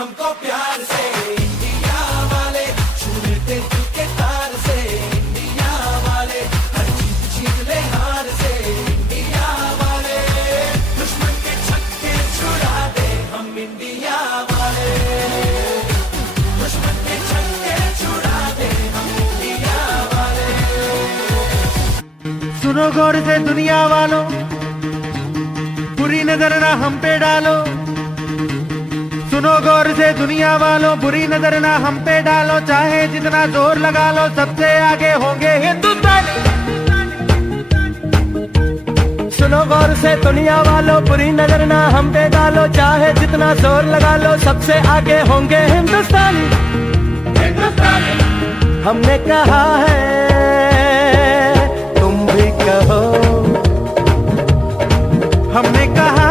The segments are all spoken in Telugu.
हमको प्यार से इंडिया वाले छूने दिल के तार से इंडिया वाले हर जीत जीत ले हार से इंडिया वाले दुश्मन के छक्के छुड़ा दे हम इंडिया वाले दुश्मन के छक्के छुड़ा दे हम इंडिया वाले। सुनो गौर से दुनिया वालों, बुरी नजर ना हम पे डालो। सुनो गौर से दुनिया वालों, बुरी नजर ना हम पे डालो। चाहे जितना जोर लगा लो, सबसे आगे होंगे हिंदुस्तानी। सुनो गौर से दुनिया वालों, बुरी नजर ना हम पे डालो। चाहे जितना जोर लगा लो, सबसे आगे होंगे हिंदुस्तानी। हमने कहा है तुम भी कहो, हमने कहा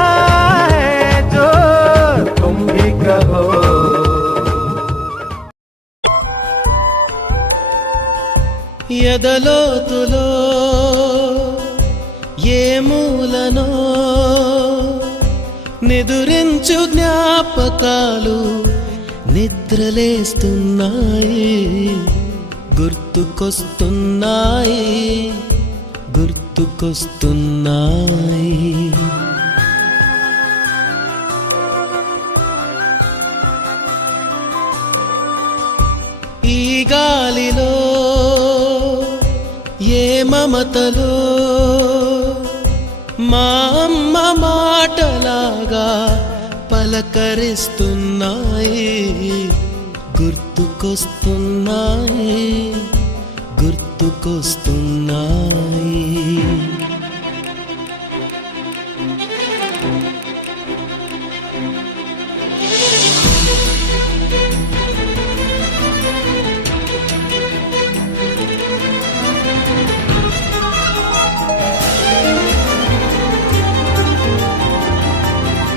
ఎదలోతులో ఏ మూలనో నిదురించు జ్ఞాపకాలు నిద్రలేస్తున్నాయి, గుర్తుకొస్తున్నాయి, గుర్తుకొస్తున్నాయి. ఈ గాలిలో ఏ మమతలో మా అమ్మ మాటలాగా పలకరిస్తున్నాయి, గుర్తుకొస్తున్నాయి, గుర్తుకొస్తున్నాయి.